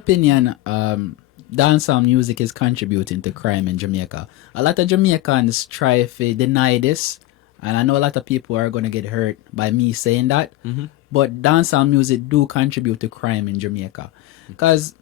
Opinion, dancehall music is contributing to crime in Jamaica. A lot of Jamaicans try to deny this, and I know a lot of people are going to get hurt by me saying that. But dancehall music do contribute to crime in Jamaica, because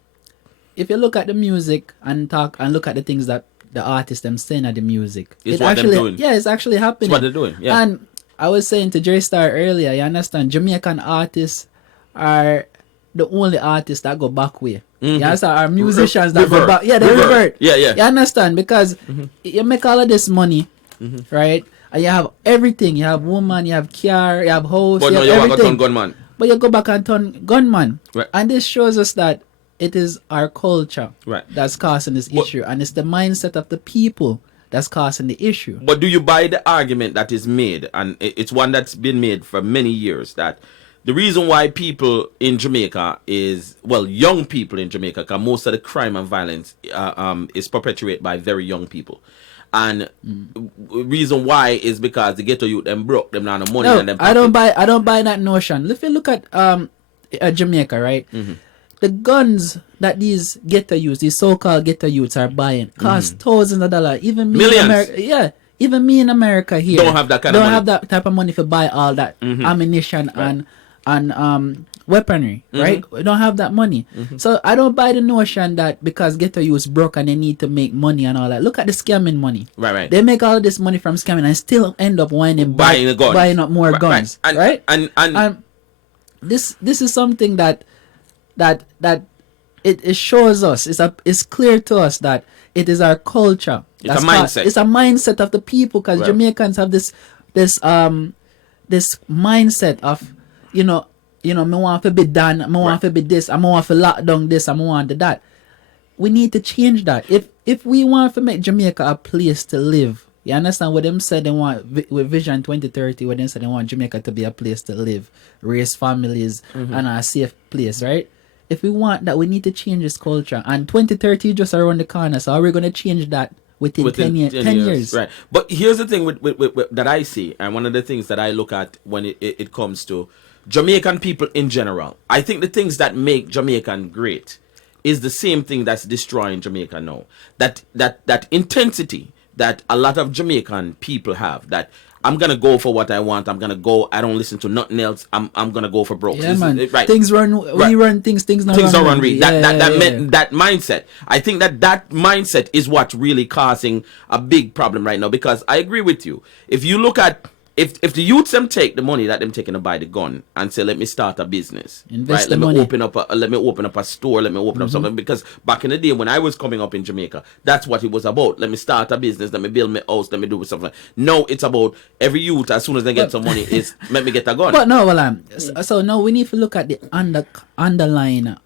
if you look at the music and look at the things that the artists them saying at the music, it's what actually, they're doing. Yeah, it's actually happening. It's what they're doing. Yeah. And I was saying to J Star earlier, you understand, Jamaican artists are the only artists that go back way. You understand? Our musicians that go back. Yeah, they revert. Yeah. You understand? Because you make all of this money, right? And you have everything. You have woman, you have car, you have house, But you no, have you want to everything. turn gunman. But you go back and turn gunman. Right. And this shows us that it is our culture Right. that's causing this issue. And it's the mindset of the people that's causing the issue. But do you buy the argument that is made, and it's one that's been made for many years, that the reason why people in Jamaica young people in Jamaica, because most of the crime and violence is perpetuated by very young people. And reason why is because the ghetto youth them broke, them not the money. No, and them I don't buy that notion. If you look at Jamaica, right? The guns that these ghetto youths, these so-called ghetto youths are buying cost thousands of dollars. Even me Millions. in America, even me in America here Don't have that kind of money. have that type of money to buy all that ammunition and weaponry, right? We don't have that money. So I don't buy the notion that because ghetto youths broke and they need to make money and all that. Look at the scamming money. Right. They make all this money from scamming and still end up Buying a gun. buying up more guns, right? And this is something that it shows us. It's clear to us that it is our culture. It's a mindset. It's a mindset of the people, because Jamaicans have this mindset of me want to be done, me want to be this, I want to lock down this, I want to that. We need to change that. If we want to make Jamaica a place to live, you understand what them said they want with Vision 2030, what they said they want Jamaica to be a place to live, raise families, and a safe place, right? If we want that, we need to change this culture. And 2030 just around the corner, so how are we going to change that within 10 years? Right. But here's the thing with that I see, and one of the things that I look at when it comes to Jamaican people in general. I think the things that make Jamaican great is the same thing that's destroying Jamaica now. That intensity that a lot of Jamaican people have, that I'm gonna go for what I want. I'm gonna go. I don't listen to nothing else. I'm gonna go for broke. Yeah, man. Right. Things run. We run things. Things not run. That mindset. I think that mindset is what's really causing a big problem right now. Because I agree with you. If you look at if the youths them take the money that them taking to buy the gun and say, let me start a business, Invest right? the Let money. me open up a store. Let me open up something. Because back in the day when I was coming up in Jamaica, that's what it was about. Let me start a business. Let me build my house. Let me do something. No, it's about every youth as soon as they get some money is let me get a gun. But no, so no, we need to look at the underlying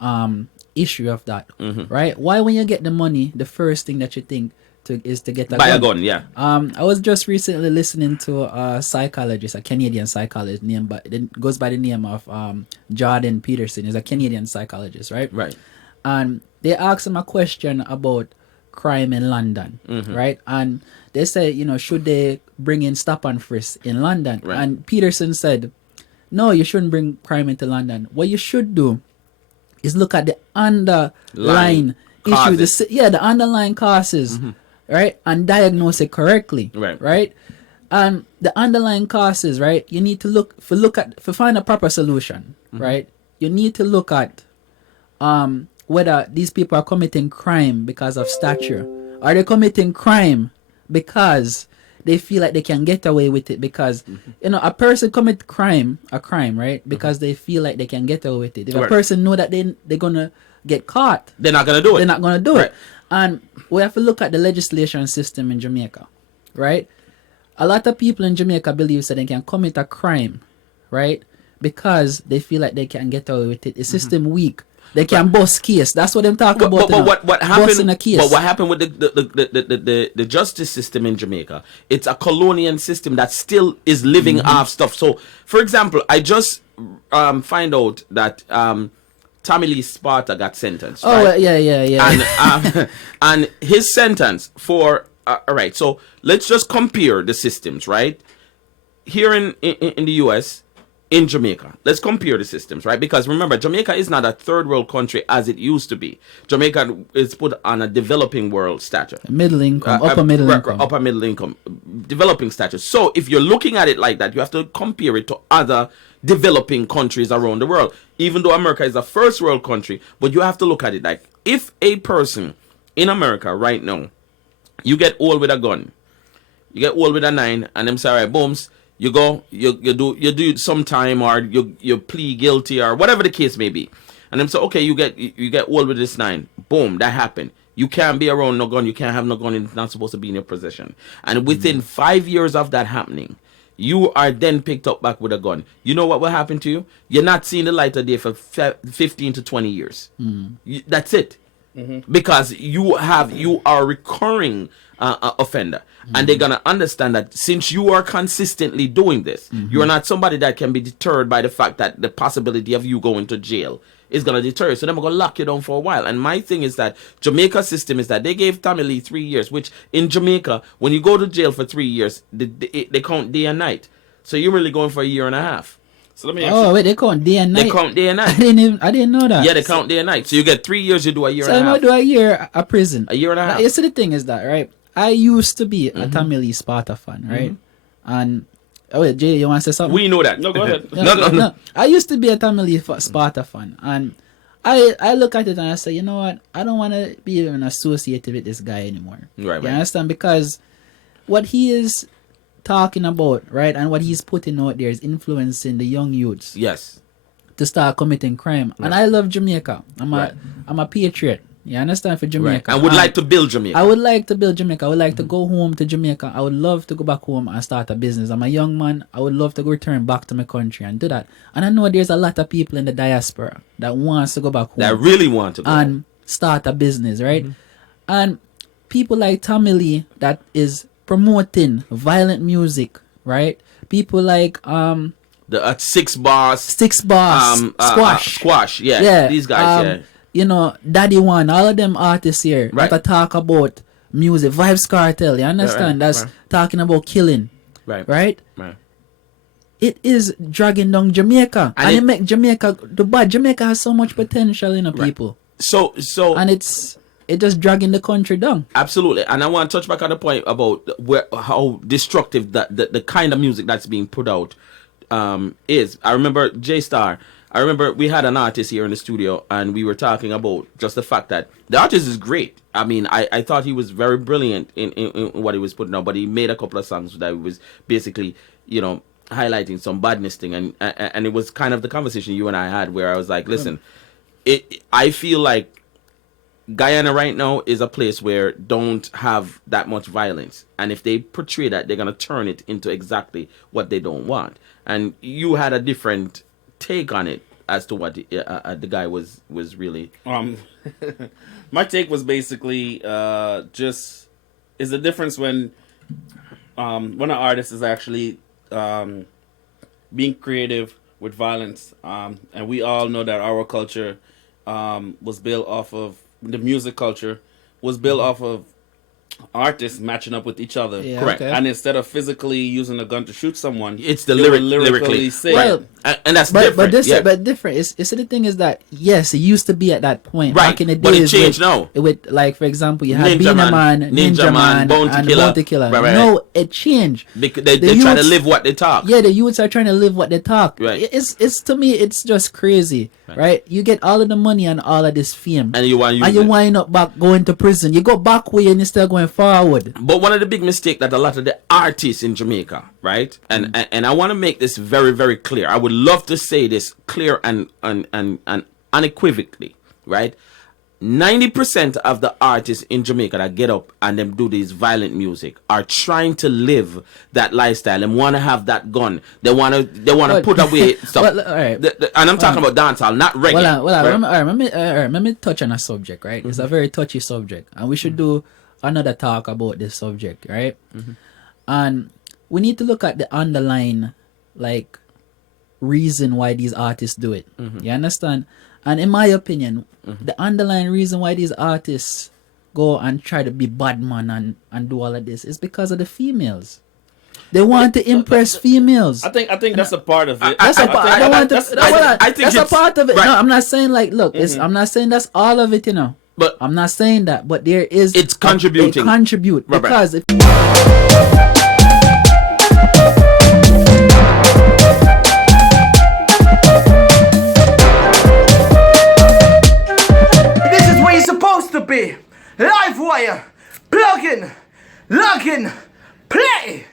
issue of that, right? Why when you get the money, the first thing that you think is to get buy a gun, yeah. I was just recently listening to a psychologist, a Canadian psychologist it goes by the name of Jordan Peterson. He's a Canadian psychologist, right? Right. And they asked him a question about crime in London, right? And they said, should they bring in stop and frisk in London? Right. And Peterson said, no, you shouldn't bring crime into London. What you should do is look at the underlying issue, the underlying causes, right? And diagnose it correctly, right? And the underlying causes, right? You need to find a proper solution, right? You need to look at whether these people are committing crime because of stature. Are they committing crime because they feel like they can get away with it? Because a person commit a crime, right? Because they feel like they can get away with it. If a person know that they're gonna get caught, they're not gonna do it. They're not gonna do it. And we have to look at the legislation system in Jamaica, right? A lot of people in Jamaica believe that they can commit a crime, right? Because they feel like they can get away with it. The system weak. They can bust case. That's what I'm talking about. But what happened? Busting a case. But what happened with the justice system in Jamaica? It's a colonial system that still is living off stuff. So, for example, I just find out that Tommy Lee Sparta got sentenced. Oh, right? yeah. And his sentence for all right. So let's just compare the systems, right? Here in the U.S., in Jamaica. Let's compare the systems, right? Because remember, Jamaica is not a third world country as it used to be. Jamaica is put on a developing world stature. Middle income, upper middle income. Upper middle income, developing status. So if you're looking at it like that, you have to compare it to other developing countries around the world. Even though America is a first world country, but you have to look at it like, if a person in America right now, you get old with a gun, you get old with a 9, and them say, all right, booms, you go, you do some time, or you plead guilty, or whatever the case may be. And them say, okay, you get old with this 9. Boom, that happened. You can't be around no gun. You can't have no gun. It's not supposed to be in your possession. And within 5 years of that happening, you are then picked up back with a gun. You know what will happen to you? You're not seeing the light of day for 15 to 20 years. That's it. Because you are a recurring offender. And they're going to understand that since you are consistently doing this, you're not somebody that can be deterred by the fact that the possibility of you going to jail is going to deter you. So they're going to lock you down for a while. And my thing is that Jamaica's system is that they gave Tommy Lee 3 years, which in Jamaica, when you go to jail for 3 years, they count day and night. So you're really going for a year and a half. So let me ask you. Wait, they count day and night? They count day and night. I didn't know that. Yeah, they count day and night. So you get 3 years, you do a year and a half. So I do a year a prison. A year and a half. You see, the thing is that, right? I used to be a Tommy Lee Sparta fan, right? And wait, Jay, you want to say something? We know that. No, go ahead. No. I used to be a Tommy Lee Sparta fan, and I look at it and I say, you know what? I don't want to be even associated with this guy anymore. Right. You understand? Because what he is talking about, right, and what he's putting out there is influencing the young youths. Yes. To start committing crime. Right. And I love Jamaica. I'm a patriot. You understand? For Jamaica. Right. I would like to build Jamaica. I would like to build Jamaica. I would like to go home to Jamaica. I would love to go back home and start a business. I'm a young man. I would love to return back to my country and do that. And I know there's a lot of people in the diaspora that wants to go back home. That really want to go and home. Start a business, right? And people like Tommy Lee that is promoting violent music, right? People like the Six Boss, Squash, yeah, these guys, you know, Daddy One, all of them artists here that talk about music, Vibes Cartel, you understand? That's talking about killing, right? It is dragging down Jamaica, and it make Jamaica the bad. Jamaica has so much potential in people. So, and it's just dragging the country down. Absolutely, and I want to touch back on the point about how destructive the kind of music that's being put out is. I remember J-Star. I remember we had an artist here in the studio, and we were talking about just the fact that the artist is great. I mean, I thought he was very brilliant in what he was putting out, but he made a couple of songs that was basically, you know, highlighting some badness thing, and it was kind of the conversation you and I had where I was like, listen, I feel like Guyana right now is a place where don't have that much violence, and if they portray that, they're gonna turn it into exactly what they don't want. And you had a different take on it as to what the guy was really. My take was basically just is the difference when an artist is actually being creative with violence, and we all know that our culture was built off of the music culture was built off of artists matching up with each other. Yeah, correct. okay. And instead of physically using a gun to shoot someone, it's the lyrically sing. Well, and that's different. But different. It's the thing is that yes, it used to be at that point right, back in the days. But it changed now. With like for example, you had Ninja Ninja Man, Bounty Killer. Right. No, it changed. Because they try to live what they talk. Yeah, the youths are trying to live what they talk. Right. It's to me, it's just crazy. Right. You get all of the money and all of this fame, and you wind up back going to prison. You go back way and you're still going forward. But one of the big mistakes that a lot of the artists in Jamaica, right, and I want to make this very, very clear. I would love to say this clear and unequivocally, right? 90% of the artists in Jamaica that get up and them do this violent music are trying to live that lifestyle and want to have that gun. They want to put away stuff. Well, all right. And I'm talking about dancehall, not reggae. Let me touch on a subject, right? It's a very touchy subject, and we should do another talk about this subject, right? And we need to look at the underlying, like, reason why these artists do it. You understand? And in my opinion, the underlying reason why these artists go and try to be bad man and do all of this is because of the females. They want to impress females. I think that's a part of it. That's a part. I think That's a it's- part of it. right. No, I'm not saying like, look, I'm not saying that's all of it, you know. But I'm not saying that, but there is It's contributing. It contribute Right. because if This is where you're supposed to be. Live wire. Plug in. Log in. Play.